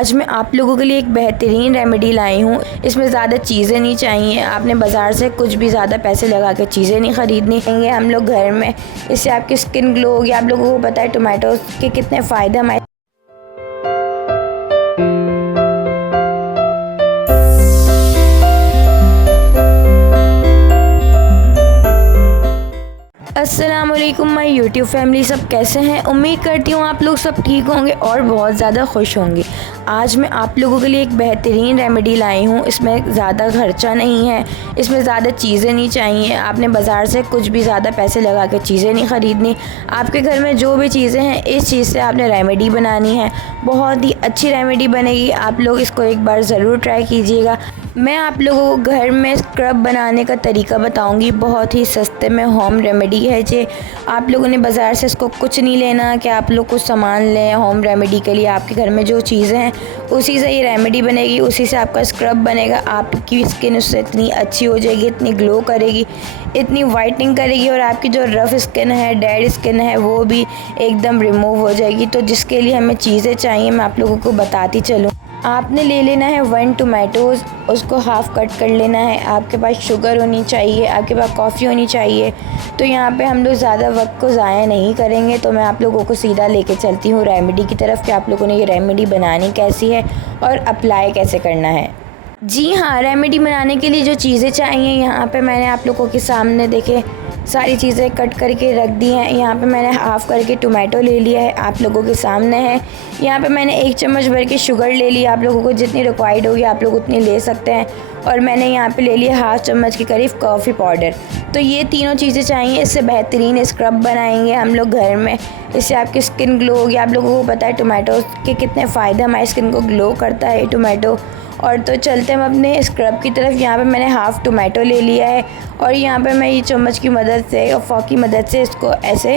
आज मैं आप लोगों के लिए एक बेहतरीन रेमेडी लाई हूँ। इसमें ज़्यादा चीज़ें नहीं चाहिए, आपने बाज़ार से कुछ भी ज़्यादा पैसे लगा के चीज़ें नहीं ख़रीदनी है। हम लोग घर में, इससे आपकी स्किन ग्लो होगी। आप लोगों को पता है टोमेटो के कितने फ़ायदे हमारे अस्सलामुअलैकुम माय यूट्यूब फैमिली, सब कैसे हैं। उम्मीद करती हूँ आप लोग सब ठीक होंगे और बहुत ज़्यादा खुश होंगे। आज मैं आप लोगों के लिए एक बेहतरीन रेमेडी लाई हूँ। इसमें ज़्यादा खर्चा नहीं है, इसमें ज़्यादा चीज़ें नहीं चाहिए, आपने बाज़ार से कुछ भी ज़्यादा पैसे लगा के चीज़ें नहीं ख़रीदनी। आपके घर में जो भी चीज़ें हैं, इस चीज़ से आपने रेमेडी बनानी है। बहुत ही अच्छी रेमेडी बनेगी, आप लोग इसको एक बार ज़रूर ट्राई कीजिएगा। मैं आप लोगों को घर में स्क्रब बनाने का तरीका बताऊंगी। बहुत ही सस्ते में होम रेमेडी है जे। आप लोगों ने बाज़ार से इसको कुछ नहीं लेना कि आप लोग कुछ सामान लें होम रेमेडी के लिए। आपके घर में जो चीज़ें हैं उसी से ये रेमेडी बनेगी, उसी से आपका स्क्रब बनेगा। आपकी स्किन उससे इतनी अच्छी हो जाएगी, इतनी ग्लो करेगी, इतनी वाइटनिंग करेगी और आपकी जो रफ़ स्किन है, डेड स्किन है, वो भी एकदम रिमूव हो जाएगी। तो जिसके लिए हमें चीज़ें चाहिए मैं आप लोगों को बताती चलूँ। आपने ले लेना है 1 टोमेटोज़, उसको हाफ़ कट कर लेना है। आपके पास शुगर होनी चाहिए, आपके पास कॉफ़ी होनी चाहिए। तो यहाँ पे हम लोग ज़्यादा वक्त को ज़ाया नहीं करेंगे, तो मैं आप लोगों को सीधा लेके चलती हूँ रेमेडी की तरफ कि आप लोगों ने ये रेमेडी बनानी कैसी है और अप्लाई कैसे करना है। जी हाँ, रेमेडी बनाने के लिए जो चीज़ें चाहिए यहाँ पे मैंने आप लोगों के सामने देखे सारी चीज़ें कट करके रख दी हैं। यहाँ पे मैंने हाफ़ करके टोमेटो ले लिया है, आप लोगों के सामने है। यहाँ पे मैंने 1 चम्मच भर के शुगर ले लिया, आप लोगों को जितनी रिक्वायर्ड होगी आप लोग उतनी ले सकते हैं। और मैंने यहाँ पे ले लिया हाफ़ चम्मच के करीब कॉफ़ी पाउडर। तो ये तीनों चीज़ें चाहिए, इससे बेहतरीन स्क्रब बनाएंगे हम लोग घर में। इससे आपकी स्किन ग्लो होगी। आप लोगों को पता है टोमेटो के कितने फ़ायदे हमारी स्किन को ग्लो करता है टोमेटो। और तो चलते हम अपने स्क्रब की तरफ। यहाँ पे मैंने हाफ़ टोमेटो ले लिया है और यहाँ पे मैं ये चम्मच की मदद से और फॉक की मदद से इसको ऐसे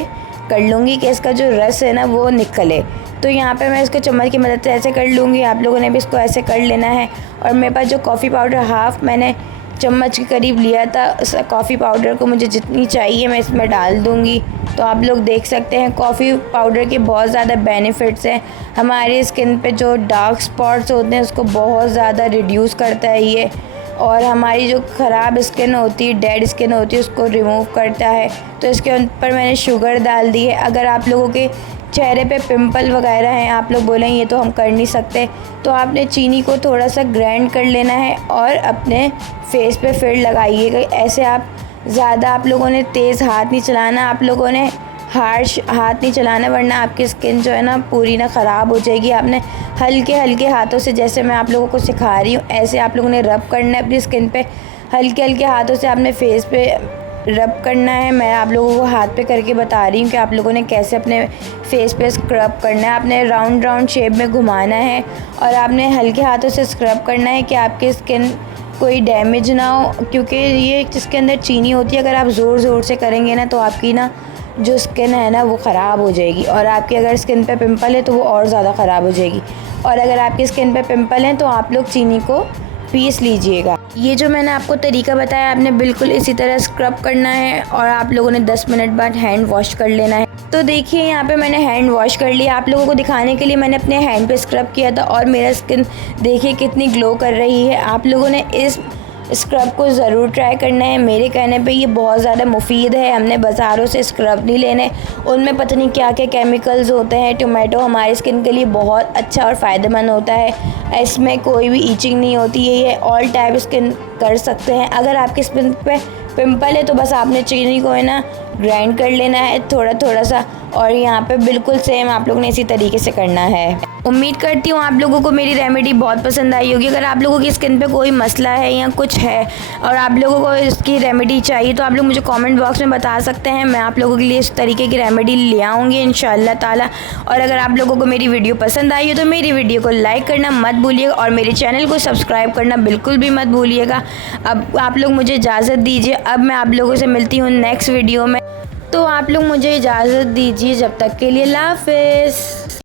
कर लूँगी कि इसका जो रस है ना वो निकले। तो यहाँ पे मैं इसको चम्मच की मदद से ऐसे कर लूँगी, आप लोगों ने भी इसको ऐसे कर लेना है। और मेरे पास जो कॉफ़ी पाउडर हाफ़ मैंने चम्मच के करीब लिया था, उस कॉफ़ी पाउडर को मुझे जितनी चाहिए मैं इसमें डाल दूँगी। तो आप लोग देख सकते हैं कॉफ़ी पाउडर के बहुत ज़्यादा बेनिफिट्स हैं। हमारी स्किन पे जो डार्क स्पॉट्स होते हैं उसको बहुत ज़्यादा रिड्यूस करता है ये, और हमारी जो ख़राब स्किन होती है, डेड स्किन होती है, उसको रिमूव करता है। तो इसके ऊपर मैंने शुगर डाल दी है। अगर आप लोगों के चेहरे पे पिंपल वगैरह हैं, आप लोग बोलें ये तो हम कर नहीं सकते, तो आपने चीनी को थोड़ा सा ग्राइंड कर लेना है और अपने फेस पे फिर लगाइएगा। ऐसे आप ज़्यादा आप लोगों ने तेज़ हाथ नहीं चलाना, आप लोगों ने हार्श हाथ नहीं चलाना, वरना आपकी स्किन जो है ना पूरी ना ख़राब हो जाएगी। आपने हल्के हल्के हाथों से, जैसे मैं आप लोगों को सिखा रही हूँ, ऐसे आप लोगों ने रब करना है अपनी स्किन पे। हल्के हल्के हाथों से आपने फेस पे रब करना है। मैं आप लोगों को हाथ पे करके बता रही हूँ कि आप लोगों ने कैसे अपने फेस पे स्क्रब करना है। आपने राउंड राउंड शेप में घुमाना है और आपने हल्के हाथों से स्क्रब करना है कि आपकी स्किन कोई डैमेज ना हो, क्योंकि ये जिसके अंदर चीनी होती है, अगर आप ज़ोर ज़ोर से करेंगे ना तो आपकी ना जो स्किन है ना वो ख़राब हो जाएगी। और आपकी अगर स्किन पे पिंपल है तो वो और ज़्यादा ख़राब हो जाएगी। और अगर आपकी स्किन पे पिंपल है तो आप लोग चीनी को पीस लीजिएगा। ये जो मैंने आपको तरीका बताया, आपने बिल्कुल इसी तरह स्क्रब करना है और आप लोगों ने 10 मिनट बाद हैंड वॉश कर लेना है। तो देखिए यहाँ पे मैंने हैंड वॉश कर लिया। आप लोगों को दिखाने के लिए मैंने अपने हैंड पे स्क्रब किया था और मेरा स्किन देखिए कितनी ग्लो कर रही है। आप लोगों ने इस स्क्रब को ज़रूर ट्राई करना है। मेरे कहने पे ये बहुत ज़्यादा मुफीद है। हमने बाज़ारों से स्क्रब नहीं लेने, उनमें पता नहीं क्या क्या केमिकल्स होते हैं। टोमेटो हमारी स्किन के लिए बहुत अच्छा और फ़ायदेमंद होता है। इसमें कोई भी ईचिंग नहीं होती है, ये ऑल टाइप स्किन कर सकते हैं। अगर आपकी स्किन पे पिंपल है तो बस आपने चीनी को है ना ग्राइंड कर लेना है थोड़ा थोड़ा सा, और यहाँ पे बिल्कुल सेम आप लोगों ने इसी तरीके से करना है। उम्मीद करती हूँ आप लोगों को मेरी रेमेडी बहुत पसंद आई होगी। अगर आप लोगों की स्किन पे कोई मसला है या कुछ है और आप लोगों को इसकी रेमेडी चाहिए तो आप लोग मुझे कमेंट बॉक्स में बता सकते हैं। मैं आप लोगों के लिए इस तरीके की रेमेडी ले आऊँगी इंशाअल्लाह ताला। और अगर आप लोगों को मेरी वीडियो पसंद आई हो तो मेरी वीडियो को लाइक करना मत भूलिएगा और मेरे चैनल को सब्सक्राइब करना बिल्कुल भी मत भूलिएगा। अब आप लोग मुझे इजाज़त दीजिए, अब मैं आप लोगों से मिलती हूँ नेक्स्ट वीडियो में। तो आप लोग मुझे इजाज़त दीजिए, जब तक के लिए अल्लाह हाफ़िज़।